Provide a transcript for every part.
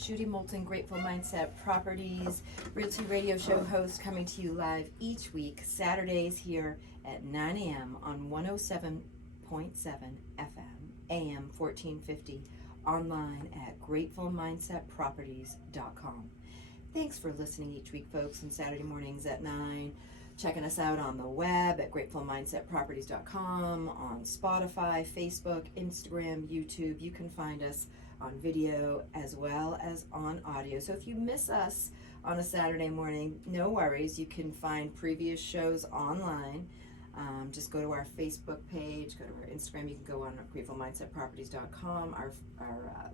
Judy Moulton, Grateful Mindset Properties, Realty Radio Show host, coming to you live each week, Saturdays here at 9 a.m. on 107.7 FM, AM 1450, online at gratefulmindsetproperties.com. Thanks for listening each week, folks, and Saturday mornings at 9. Checking us out on the web at gratefulmindsetproperties.com, on Spotify, Facebook, Instagram, YouTube. You can find us on video as well as on audio. So if you miss us on a Saturday morning, no worries. You can find previous shows online. Just go to our Facebook page, go to our Instagram. You can go on gratefulmindsetproperties.com, our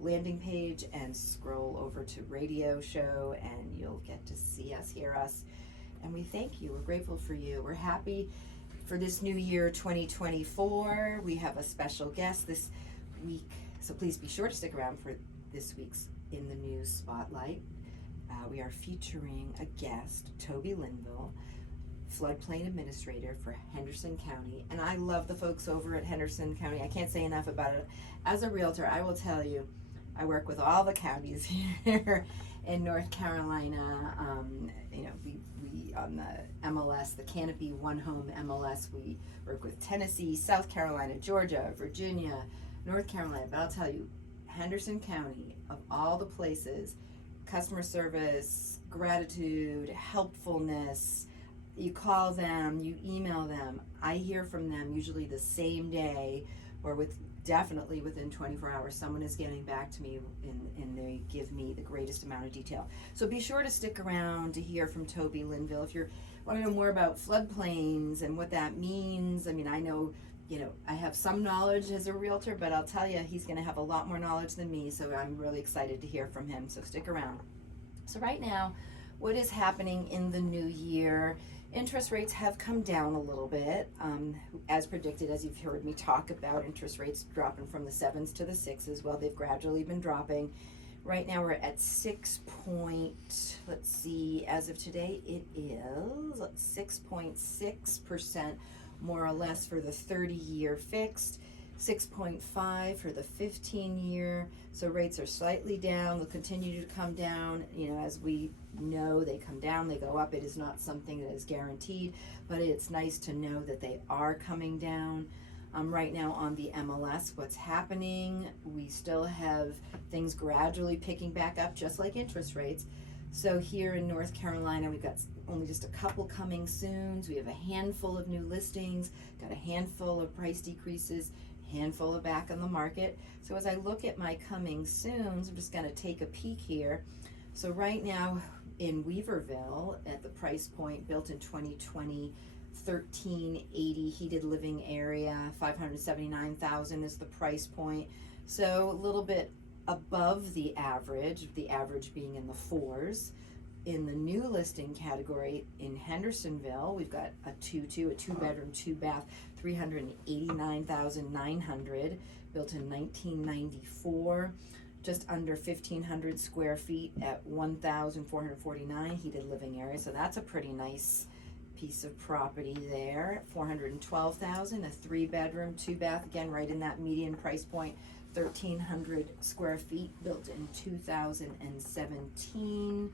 landing page, and scroll over to radio show, and you'll get to see us, hear us. And we thank you. We're grateful for you. We're happy for this new year, 2024. We have a special guest this week, so please be sure to stick around for this week's In the News Spotlight. We are featuring a guest, Toby Linville, Floodplain Administrator for Henderson County. And I love the folks over at Henderson County. I can't say enough about it. As a realtor, I will tell you, I work with all the counties here in North Carolina. We on the MLS, the Canopy One Home MLS, we work with Tennessee, South Carolina, Georgia, Virginia, North Carolina. But I'll tell you, Henderson County, of all the places, customer service, gratitude, helpfulness, you call them, you email them, I hear from them usually the same day, or definitely within 24 hours, someone is getting back to me and they give me the greatest amount of detail. So be sure to stick around to hear from Toby Linville. If you want to know more about floodplains and what that means, I mean, I know, I have some knowledge as a realtor, but I'll tell you, he's going to have a lot more knowledge than me, so I'm really excited to hear from him, so stick around. So right now, what is happening in the new year? Interest rates have come down a little bit, as predicted, as you've heard me talk about interest rates dropping from the 7s to the 6s. Well, they've gradually been dropping. Right now we're at 6., as of today, it is 6.6% more or less for the 30-year fixed, 6.5 for the 15-year. So rates are slightly down. They'll continue to come down. As we know, they come down, they go up. It is not something that is guaranteed, but it's nice to know that they are coming down. Right now on the MLS, what's happening, we still have things gradually picking back up, just like interest rates. So here in North Carolina, we've got only just a couple coming soon. We have a handful of new listings, got a handful of price decreases, handful of back on the market. So as I look at my coming soons, I'm just going to take a peek here. So right now in Weaverville, at the price point, built in 2020, 1380 heated living area, $579,000 is the price point. So a little bit above the average being in the 4s. In the new listing category in Hendersonville, we've got a 2-bedroom, 2-bath, $389,900, built in 1994, just under 1,500 square feet at 1,449 heated living area. So that's a pretty nice piece of property there. $412,000, a 3-bedroom, 2-bath, again right in that median price point, 1,300 square feet, built in 2017.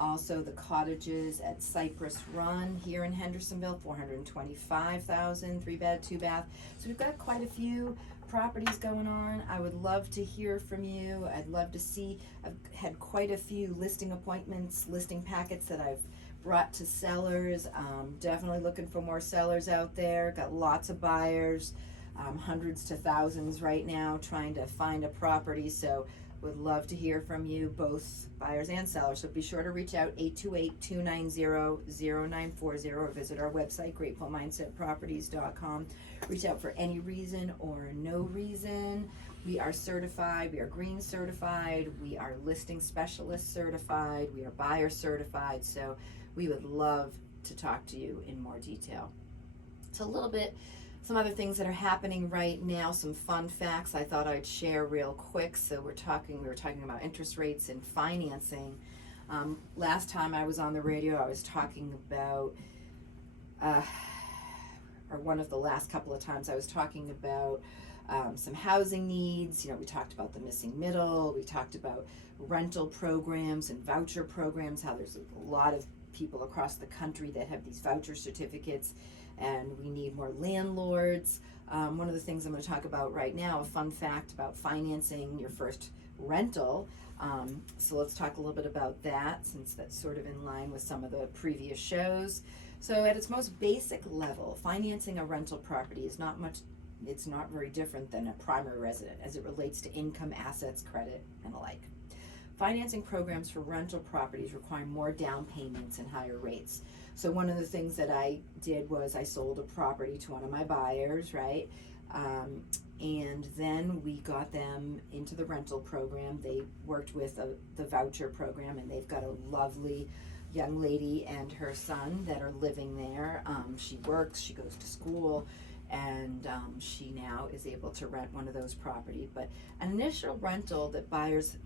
Also the cottages at Cypress Run here in Hendersonville, $425,000, 3-bed, 2-bath. So we've got quite a few properties going on. I would love to hear from you. I'd love to see. I've had quite a few listing appointments, listing packets that I've brought to sellers. Definitely looking for more sellers out there. Got lots of buyers, hundreds to thousands right now trying to find a property. So would love to hear from you, both buyers and sellers. So be sure to reach out, 828-290-0940, or visit our website, gratefulmindsetproperties.com. Reach out for any reason or no reason. We are certified. We are green certified. We are listing specialist certified. We are buyer certified. So we would love to talk to you in more detail. So a little bit, some other things that are happening right now, some fun facts I thought I'd share real quick. So we were talking about interest rates and financing. Last time I was on the radio, I was talking about, or one of the last couple of times I was talking about some housing needs. We talked about the missing middle. We talked about rental programs and voucher programs, how there's a lot of people across the country that have these voucher certificates, and we need more landlords. One of the things I'm going to talk about right now, a fun fact about financing your first rental. So let's talk a little bit about that, since that's sort of in line with some of the previous shows. So at its most basic level, financing a rental property is it's not very different than a primary resident as it relates to income, assets, credit, and the like. Financing programs for rental properties require more down payments and higher rates. So one of the things that I did was I sold a property to one of my buyers, right? And then we got them into the rental program. They worked with the voucher program, and they've got a lovely young lady and her son that are living there. She works, she goes to school, and she now is able to rent one of those properties. But an initial rental that buyers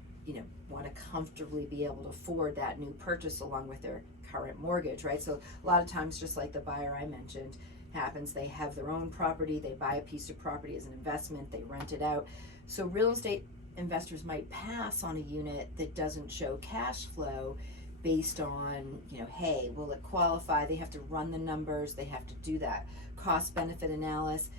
want to comfortably be able to afford that new purchase along with their current mortgage, right? So a lot of times, just like the buyer I mentioned happens, they have their own property, they buy a piece of property as an investment, they rent it out. So real estate investors might pass on a unit that doesn't show cash flow based on, hey, will it qualify? They have to run the numbers, they have to do that cost benefit analysis.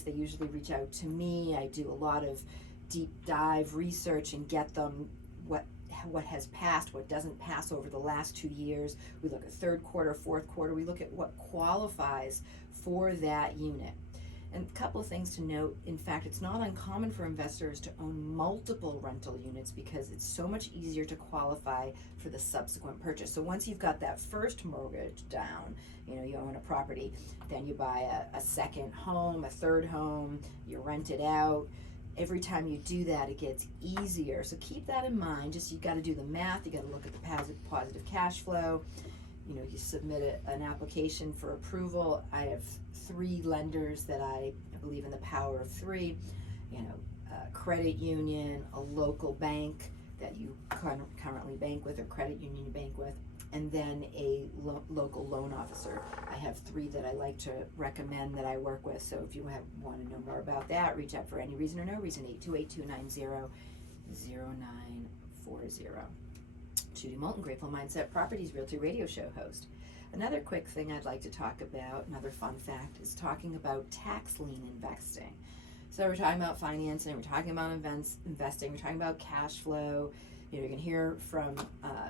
They usually reach out to me. I do a lot of deep dive research and get them what has passed, what doesn't pass over the last 2 years. We look at third quarter, fourth quarter. We look at what qualifies for that unit. And a couple of things to note. In fact, it's not uncommon for investors to own multiple rental units because it's so much easier to qualify for the subsequent purchase. So once you've got that first mortgage down, you own a property, then you buy a second home, a third home, you rent it out. Every time you do that, it gets easier. So keep that in mind. You got to do the math. You got to look at the positive cash flow. You submit an application for approval. I have 3 lenders that I believe in the power of 3. A credit union, a local bank that you currently bank with, or credit union you bank with, and then a local loan officer. I have 3 that I like to recommend that I work with. So if you want to know more about that, reach out for any reason or no reason, 828-290-0940. Judy Moulton, Grateful Mindset Properties Realty Radio Show host. Another quick thing I'd like to talk about, another fun fact, is talking about tax lien investing. So we're talking about financing, we're talking about investing, we're talking about cash flow. You can hear from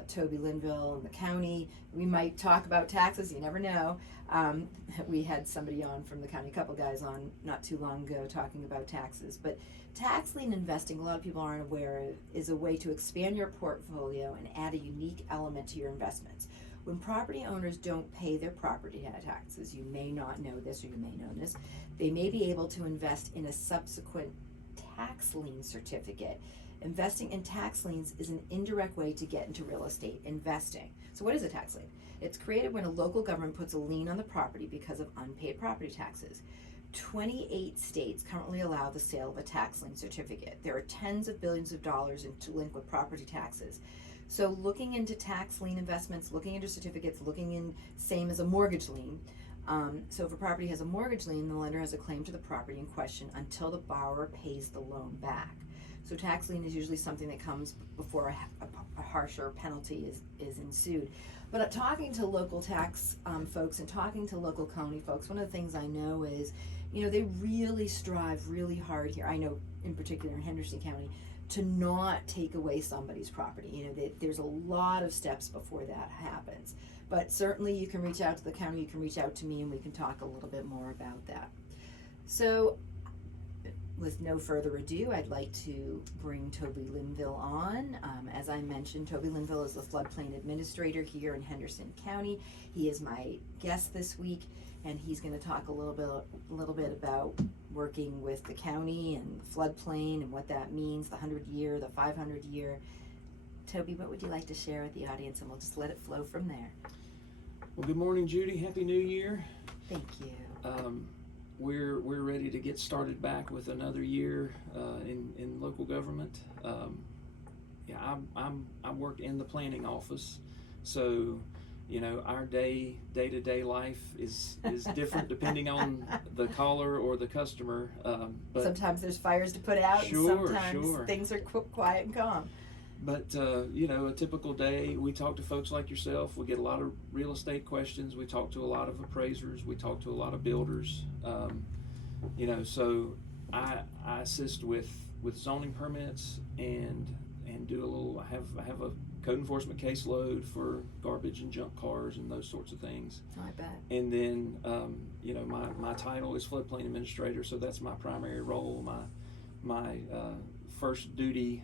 Toby Linville in the county. We might talk about taxes, you never know. We had somebody on from the county, a couple guys on not too long ago talking about taxes. But tax lien investing, a lot of people aren't aware of, is a way to expand your portfolio and add a unique element to your investments. When property owners don't pay their property taxes, you may not know this or you may know this, they may be able to invest in a subsequent tax lien certificate. Investing in tax liens is an indirect way to get into real estate investing. So what is a tax lien? It's created when a local government puts a lien on the property because of unpaid property taxes. 28 states currently allow the sale of a tax lien certificate. There are tens of billions of dollars in delinquent property taxes. So looking into tax lien investments, looking into certificates, looking in same as a mortgage lien. So if a property has a mortgage lien, the lender has a claim to the property in question until the borrower pays the loan back. So tax lien is usually something that comes before a harsher penalty is ensued. But talking to local tax folks and talking to local county folks, one of the things I know is, they really strive really hard here. I know in particular in Henderson County to not take away somebody's property. There's a lot of steps before that happens. But certainly you can reach out to the county, you can reach out to me, and we can talk a little bit more about that. So with no further ado, I'd like to bring Toby Linville on. As I mentioned, Toby Linville is the Floodplain Administrator here in Henderson County. He is my guest this week, and he's going to talk a little bit about working with the county and the floodplain and what that means, the 100-year, the 500-year. Toby, what would you like to share with the audience, and we'll just let it flow from there. Well, good morning, Judy. Happy New Year. Thank you. We're ready to get started back with another year in local government. I work in the planning office, so our day-to-day life is different depending on the caller or the customer. But sometimes there's fires to put out, Sure, and sometimes sure. things are quiet and calm. But, a typical day, we talk to folks like yourself. We get a lot of real estate questions. We talk to a lot of appraisers. We talk to a lot of builders. So I assist with zoning permits and do a little, I have a code enforcement caseload for garbage and junk cars and those sorts of things. I bet. And then, my title is Floodplain Administrator, so that's my primary role. My first duty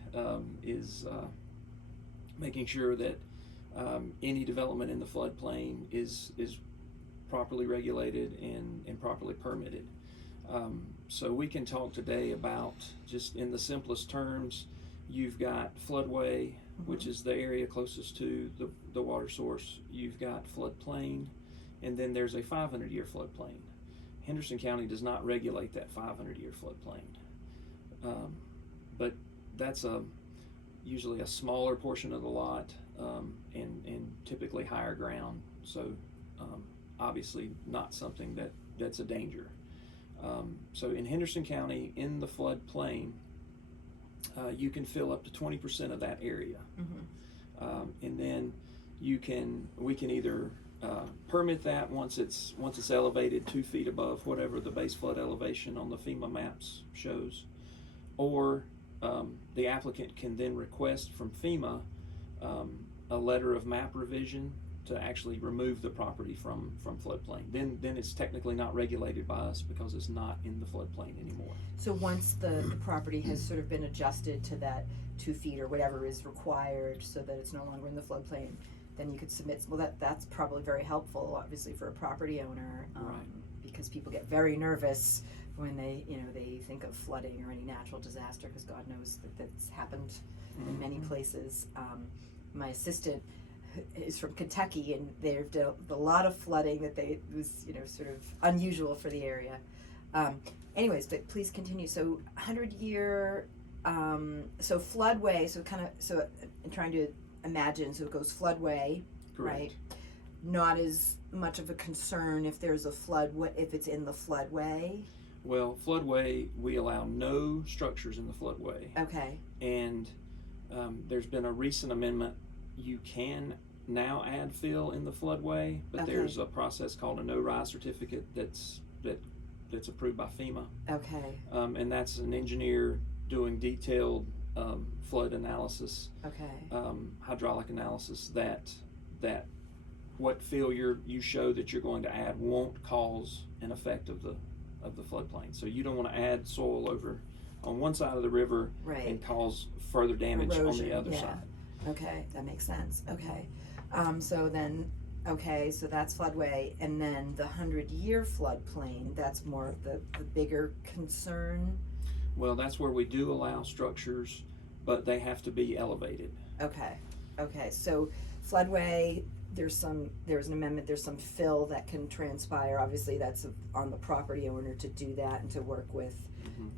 is making sure that any development in the floodplain is properly regulated and properly permitted. So we can talk today about, just in the simplest terms, you've got floodway, which is the area closest to the water source. You've got floodplain, and then there's a 500-year floodplain. Henderson County does not regulate that 500-year floodplain. But that's usually a smaller portion of the lot, and typically higher ground. So obviously not something that's a danger. So in Henderson County, in the floodplain, you can fill up to 20% of that area. And then we can either permit that once it's elevated 2 feet above whatever the base flood elevation on the FEMA maps shows, or the applicant can then request from FEMA a letter of map revision to actually remove the property from floodplain. Then it's technically not regulated by us because it's not in the floodplain anymore. So once the property has sort of been adjusted to that 2 feet or whatever is required so that it's no longer in the floodplain, then you could submit. Well, that's probably very helpful, obviously, for a property owner, Right. because people get very nervous when they think of flooding or any natural disaster, because God knows that's happened in many places. My assistant is from Kentucky, and they've dealt with a lot of flooding that was sort of unusual for the area. Anyways, but please continue. So 100-year, so floodway. So I'm trying to imagine. So it goes floodway, Correct. right? Not as much of a concern if there's a flood. What if it's in the floodway? Well, floodway, we allow no structures in the floodway. Okay. And there's been a recent amendment. You can now add fill in the floodway, but Okay. there's a process called a no-rise certificate that's approved by FEMA. Okay. And that's an engineer doing detailed flood analysis, Okay. hydraulic analysis, that what fill you show that you're going to add won't cause an effect of the floodplain. So you don't want to add soil over on one side of the river Right. and cause further damage on Erosion, the other yeah. side. Okay, that makes sense. Okay. So that's floodway, and then the 100-year floodplain, that's more of the bigger concern. Well, that's where we do allow structures, but they have to be elevated. Okay. So floodway, there's an amendment, there's some fill that can transpire. Obviously, that's on the property owner to do that and to work with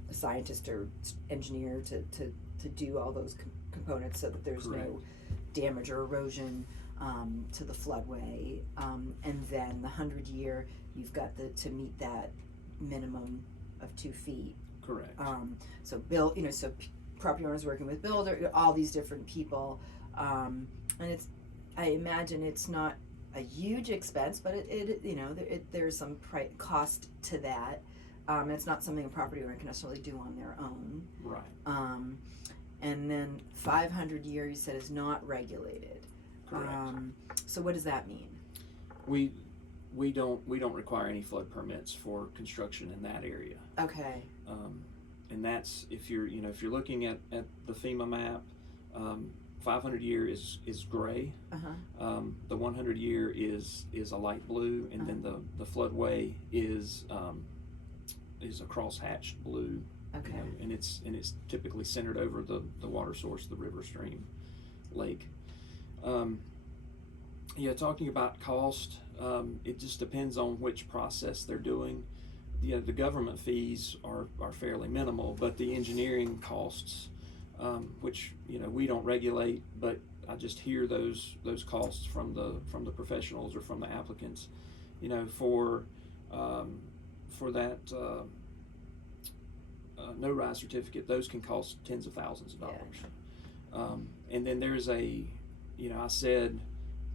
a scientist or engineer to do all those components so that there's Correct. no damage or erosion to the floodway. And then the 100-year, you've got to meet that minimum of 2 feet. Correct. So property owners working with builder, all these different people, and I imagine it's not a huge expense, but there's some cost to that. It's not something a property owner can necessarily do on their own. Right. And then 500-year, you said, is not regulated. Correct. So what does that mean? We don't require any flood permits for construction in that area. Okay. And that's if you're looking at the FEMA map, 500-year is gray. The 100-year is a light blue, and then the floodway is a crosshatched blue. Okay. And it's typically centered over the water source, the river, stream, lake. Talking about cost, it just depends on which process they're doing. The government fees are fairly minimal, but the engineering costs, which we don't regulate, but just hear those costs from the professionals or from the applicants, you know, for that no rise certificate. Those can cost tens of thousands of dollars. Yeah. And then there's I said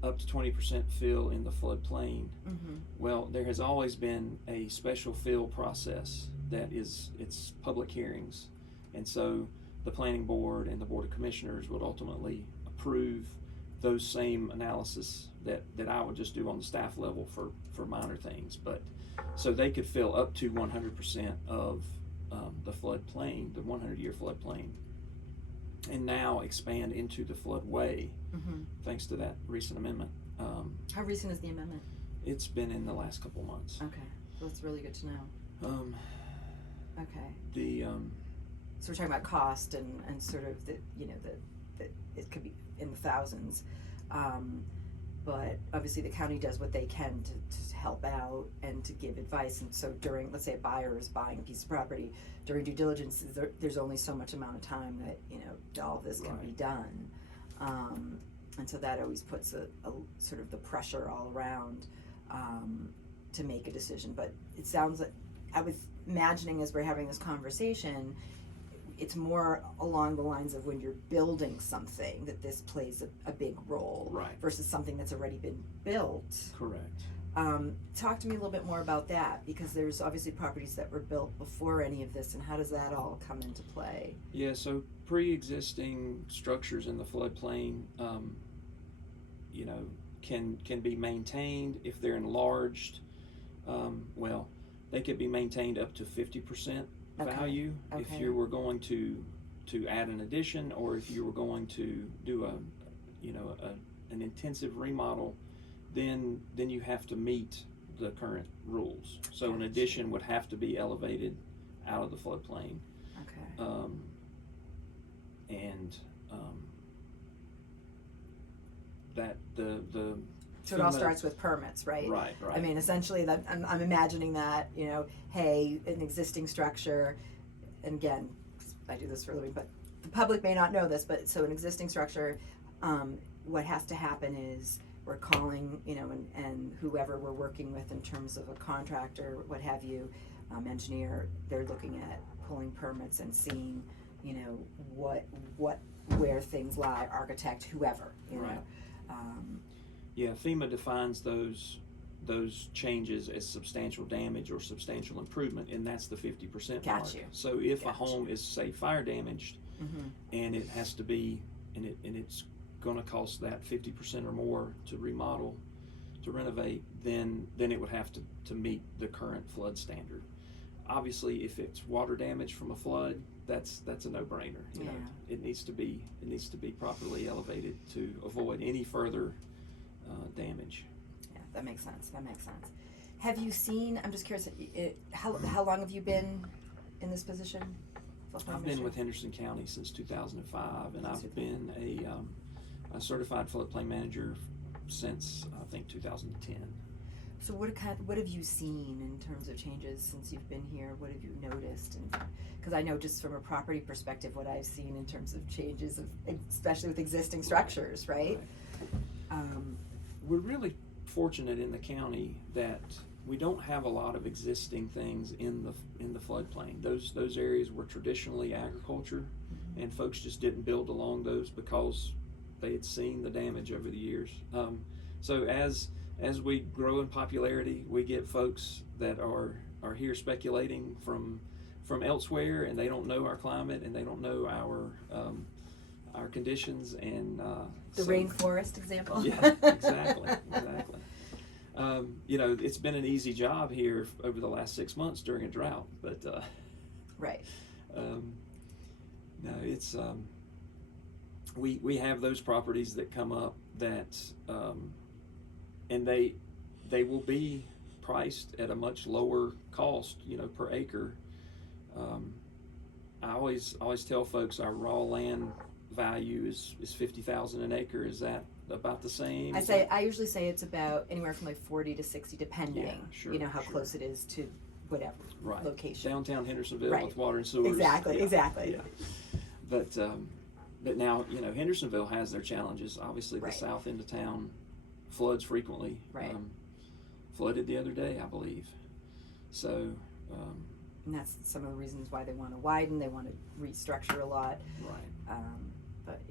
up to 20% fill in the floodplain. Mm-hmm. Well, there has always been a special fill process it's public hearings, and so the planning board and the board of commissioners would ultimately approve those same analysis that I would just do on the staff level for minor things. But so they could fill up to 100% of the floodplain, the 100-year floodplain, and now expand into the floodway, Mm-hmm. thanks to that recent amendment. How recent is the amendment? It's been in the last couple months. Okay, well, that's really good to know. Okay. So we're talking about cost and sort of that it could be in the thousands, but obviously the county does what they can to help out and to give advice. And so during, let's say a buyer is buying a piece of property, during due diligence, there's only so much amount of time that all of this can be done, and so that always puts a sort of the pressure all around to make a decision. But it sounds like, I was imagining as we're having this conversation, it's more along the lines of when you're building something that this plays a big role, Right. versus something that's already been built. Correct. Talk to me a little bit more about that, because there's obviously properties that were built before any of this, and how does that all come into play? Yeah, so pre-existing structures in the floodplain, can be maintained if they're enlarged. They could be maintained up to 50% value. Okay. If you were going to add an addition, or if you were going to do an intensive remodel, then you have to meet the current rules. So an addition would have to be elevated out of the floodplain. Okay. So it all starts with permits, right? Right. I mean, essentially, that I'm imagining that, hey, an existing structure, and again, I do this for a living, but the public may not know this, but so an existing structure, what has to happen is we're calling, and whoever we're working with in terms of a contractor, what have you, engineer, they're looking at pulling permits and seeing, where things lie, architect, whoever, Right. Yeah, FEMA defines those changes as substantial damage or substantial improvement, and that's the 50% mark. Got you. So if a home is, say, fire damaged, Mm-hmm. and it has to be, and it's going to cost that 50% or more to remodel, to renovate, then it would have to meet the current flood standard. Obviously, if it's water damage from a flood, that's a no-brainer. It needs to be properly elevated to avoid any further damage. Yeah, that makes sense. Have you seen, I'm just curious, how long have you been in this position? I've been with Henderson County since 2005, and I've been a certified floodplain manager since, I think, 2010. So what have you seen in terms of changes since you've been here? What have you noticed? Because I know just from a property perspective, what I've seen in terms of changes, especially with existing structures, right? We're really fortunate in the county that we don't have a lot of existing things in the floodplain. Those areas were traditionally agriculture, mm-hmm. and folks just didn't build along those because they had seen the damage over the years. So as we grow in popularity, we get folks that are here speculating from elsewhere, and they don't know our climate, and they don't know our conditions, and the rainforest example. Yeah, exactly. It's been an easy job here over the last 6 months during a drought, but right. No, it's we have those properties that come up that and they will be priced at a much lower cost, per acre. I always tell folks our raw land value is $50,000 an acre. Is that about the same? I usually say it's about anywhere from like 40 to 60, depending. How close it is to whatever location. Downtown Hendersonville right. with water and sewers. Exactly. Yeah. But but now, you know, Hendersonville has their challenges. Obviously, the Right. south end of town floods frequently. Right. Flooded the other day, I believe. So, And that's some of the reasons why they want to widen. They want to restructure a lot. right. But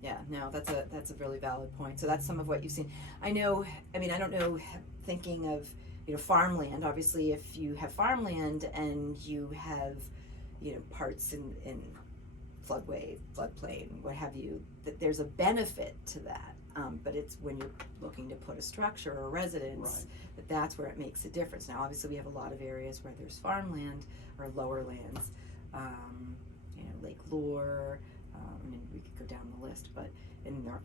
yeah, no, that's a really valid point. So that's some of what you've seen. I know. I mean, I don't know. Thinking of, you know, farmland. Obviously, if you have farmland and you have, you know, parts in floodplain, what have you, that there's a benefit to that. But it's when you're looking to put a structure or a residence, Right. that's where it makes a difference. Now, obviously, we have a lot of areas where there's farmland or lower lands, you know, Lake Lure. I mean, we could go down the list, but in there are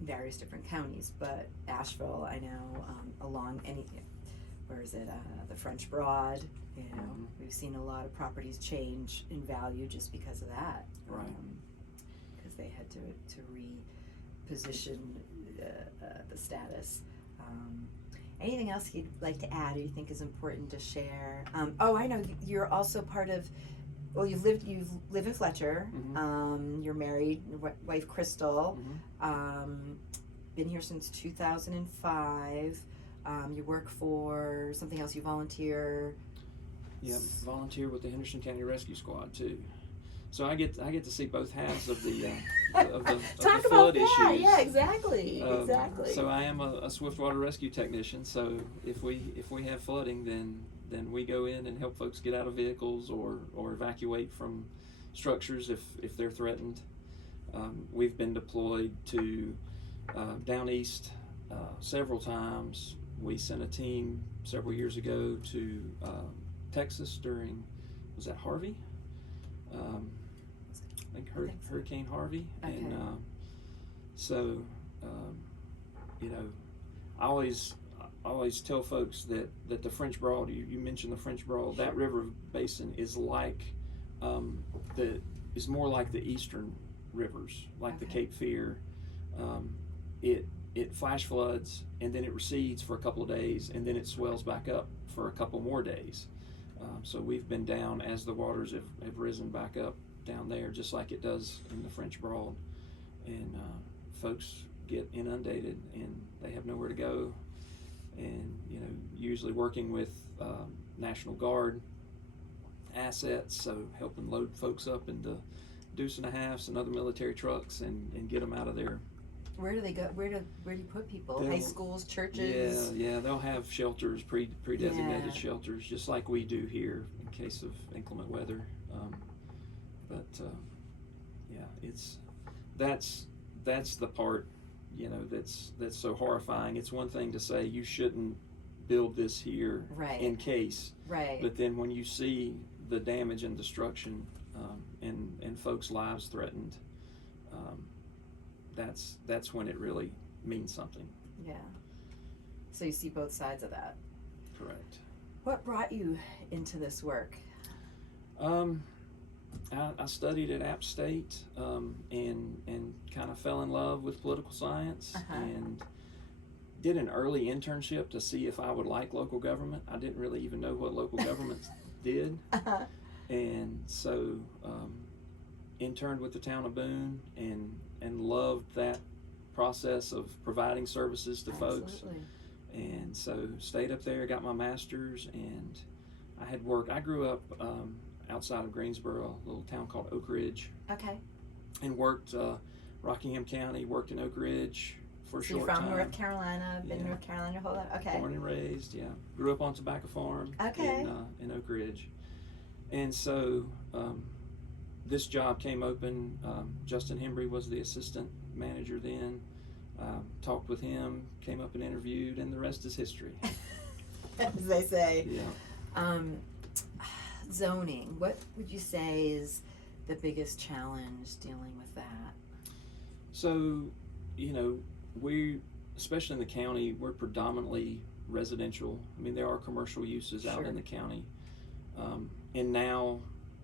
various different counties. But Asheville, I know, along where is it? The French Broad. You know, we've seen a lot of properties change in value just because of that. Right. Because they had to reposition the status. Anything else you'd like to add or you think is important to share? Oh, I know you're also part of. Well, you live in Fletcher. Mm-hmm. You're married, your wife Crystal. Mm-hmm. Been here since 2005. You work for something else. You volunteer. Yep, volunteer with the Henderson County Rescue Squad too. So I get to see both halves of the Talk the about flood that. issues. Yeah, exactly. Exactly. So I am a swiftwater rescue technician. So if we have flooding, then we go in and help folks get out of vehicles or evacuate from structures if they're threatened. We've been deployed to down east several times. We sent a team several years ago to Texas during, was that Harvey? I think Hurricane Harvey. Okay. And so, you know, I always tell folks that the French Broad, you mentioned the French Broad, that river basin is like is more like the eastern rivers, like the Cape Fear. It flash floods and then it recedes for a couple of days and then it swells back up for a couple more days. So we've been down as the waters have risen back up down there, just like it does in the French Broad, and folks get inundated and they have nowhere to go. And you know, usually working with National Guard assets, so helping load folks up into deuce and a halves and other military trucks and get them out of there. Where do they go? Where do you put people? High schools, churches? Yeah, they'll have shelters, pre-designated Yeah. shelters, just like we do here in case of inclement weather. That's the part, you know, that's so horrifying. It's one thing to say you shouldn't build this here Right. in case, Right. but then when you see the damage and destruction and folks' lives threatened, that's when it really means something. Yeah. So you see both sides of that. Correct. What brought you into this work? I studied at App State and kind of fell in love with political science and did an early internship to see if I would like local government. I didn't really even know what local government did. And so interned with the town of Boone and loved that process of providing services to folks. Absolutely. And so stayed up there, got my master's, and I grew up outside of Greensboro, a little town called Oak Ridge, Okay. and worked Rockingham County, worked in Oak Ridge for a So short you're from time. North Carolina, been in Yeah. North Carolina your whole life? Okay. Born and raised, yeah. Grew up on tobacco farm Okay. in Oak Ridge. And so this job came open. Justin Hembry was the assistant manager then. Talked with him, came up and interviewed, and the rest is history. As they say. Yeah. Zoning, what would you say is the biggest challenge dealing with that? So, you know, we, especially in the county, we're predominantly residential. I mean, there are commercial uses out Sure. in the county. And now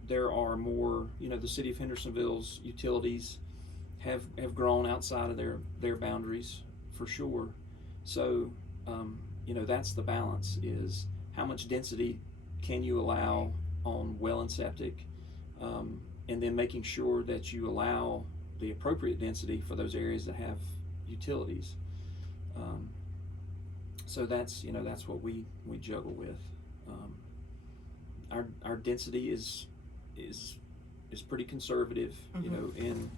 there are more, you know, the city of Hendersonville's utilities have grown outside of their boundaries for sure. So, you know, that's the balance, is how much density can you allow on well and septic, and then making sure that you allow the appropriate density for those areas that have utilities. So that's that's what we juggle with. Our density is pretty conservative, and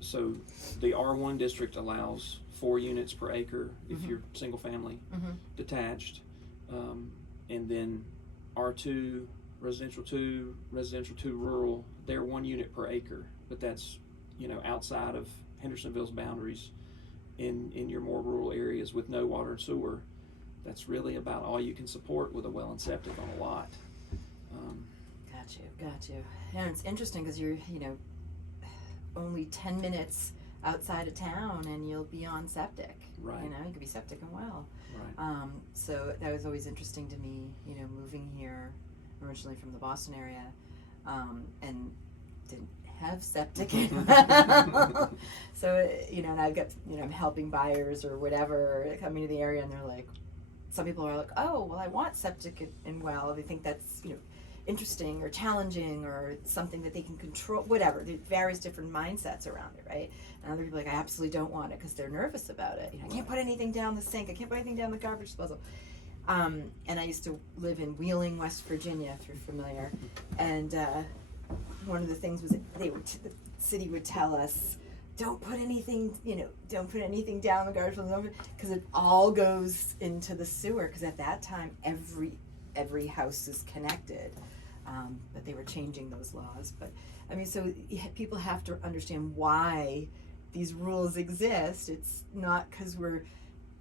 so the R1 district allows 4 units per acre if you're single family detached, and then R2 residential 2 rural, they're 1 unit per acre, but that's outside of Hendersonville's boundaries. In your more rural areas with no water and sewer, that's really about all you can support with a well and septic on a lot. Got you. And it's interesting because you're only 10 minutes outside of town and you'll be on septic. Right. You could be septic and well. Right. So that was always interesting to me, moving here originally from the Boston area, and didn't have septic and well. So, and I've got, I'm helping buyers or whatever coming to the area, and they're like, some people are like, oh, well, I want septic and well. They think that's, interesting or challenging or something that they can control, whatever. There's various different mindsets around it, right? And other people are like, I absolutely don't want it because they're nervous about it. I can't put anything down the sink. I can't put anything down the garbage disposal. And I used to live in Wheeling, West Virginia, if you're familiar. And one of the things was the city would tell us, don't put anything down the garbage disposal because it all goes into the sewer. Because at that time, every house is connected. But they were changing those laws. But so people have to understand why these rules exist. It's not because we're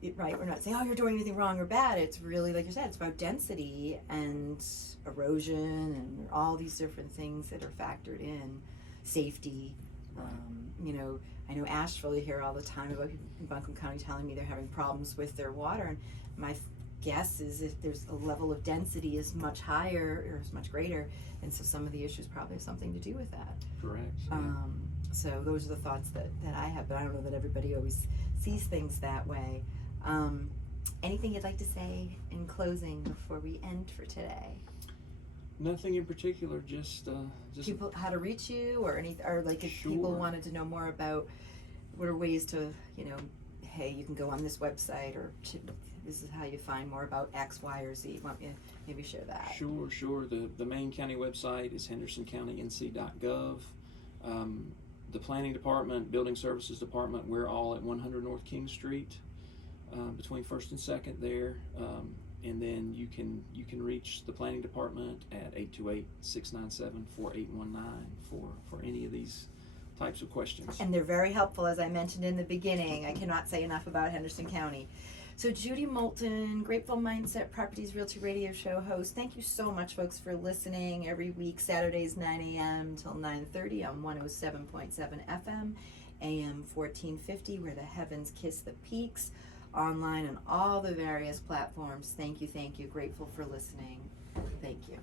not saying, oh, you're doing anything wrong or bad. It's really, like you said, it's about density and erosion and all these different things that are factored in. Safety. I know Asheville, you hear all the time about people in Buncombe County telling me they're having problems with their water, and my guess is if there's a level of density is much higher or is much greater, and so some of the issues probably have something to do with that. Correct. So those are the thoughts that I have, but I don't know that everybody always sees things that way. Anything you'd like to say in closing before we end for today? Nothing in particular, just people, how to reach you, or like if Sure. people wanted to know more about what are ways to, hey, you can go on this website, or this is how you find more about X, Y, or Z. Want me to maybe share that? Sure. The main county website is hendersoncounty.nc.gov. The planning department, building services department, we're all at 100 North King Street, between 1st and 2nd there. And then you can reach the planning department at 828-697-4819 for any of these types of questions. And they're very helpful, as I mentioned in the beginning. I cannot say enough about Henderson County. So Judy Moulton, Grateful Mindset Properties Realty Radio Show host. Thank you so much, folks, for listening every week, Saturdays 9 a.m. till 9:30 on 107.7 FM, AM 1450, where the heavens kiss the peaks. Online on all the various platforms. Thank you. Grateful for listening. Thank you.